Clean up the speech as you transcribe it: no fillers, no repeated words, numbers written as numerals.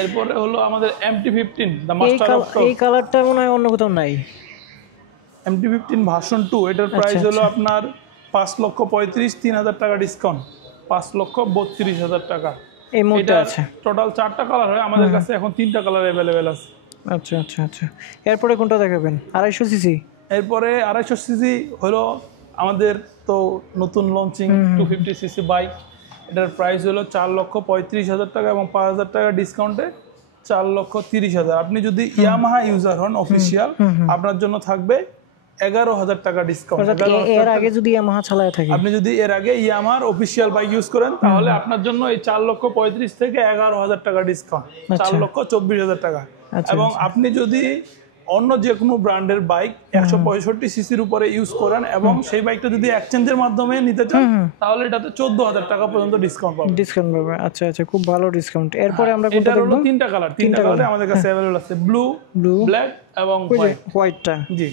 এরপরে হলো আমাদের MT-15 the master of torque. এই কালারটা মনে হয় অন্য কোথাও নাই। MT-15 ভার্সন 2, এটার প্রাইস হলো আপনার 5,35,000 টাকা ডিসকাউন্ট, 5,32,000 টাকা। এই মুহূর্তে আছে টোটাল 4টা কালার হয় আমাদের কাছে, এখন 3টা কালার अवेलेबल আছে। আচ্ছা আচ্ছা আচ্ছা, এরপরে কোনটা দেখাবেন? 250 সিসি। এরপরে 250 সিসি হলো আমাদের তো নতুন লঞ্চিং 250 সিসি বাইক। এটার প্রাইস হলো 4,35,000 টাকা এবং 5,000 টাকা ডিসকাউন্টে 4,30,000। আপনি যদি ইয়ামাহা ইউজার হন অফিসিয়াল, আপনার জন্য থাকবে 11,000 টাকা ডিসকাউন্ট। এর আগে যদি ইয়ামাহা চালায় থাকে, আপনি যদি এর আগে ইয়ামাহার অফিসিয়াল বাইক ইউজ করেন, তাহলে আপনার জন্য এই 4,35,000 থেকে 11,000 টাকা ডিসকাউন্ট, 4,24,000 টাকা। এবং আপনি যদি অন্য যে কোনো ব্র্যান্ডের বাইক 165 সিসির উপরে ইউজ করেন এবং সেই বাইকটা যদি এক্সচেঞ্জের মাধ্যমে নিতে চান, তাহলে এটাতে 14,000 টাকা পর্যন্ত ডিসকাউন্ট পাবেন। আচ্ছা আচ্ছা, খুব ভালো ডিসকাউন্ট। এরপরে আমরা কোনটা দেখব? দেখব? 3টা কালার, 3টা কালারে আমাদের কাছে अवेलेबल আছে, ব্লু, ব্ল্যাক এবং হোয়াইটটা। জি।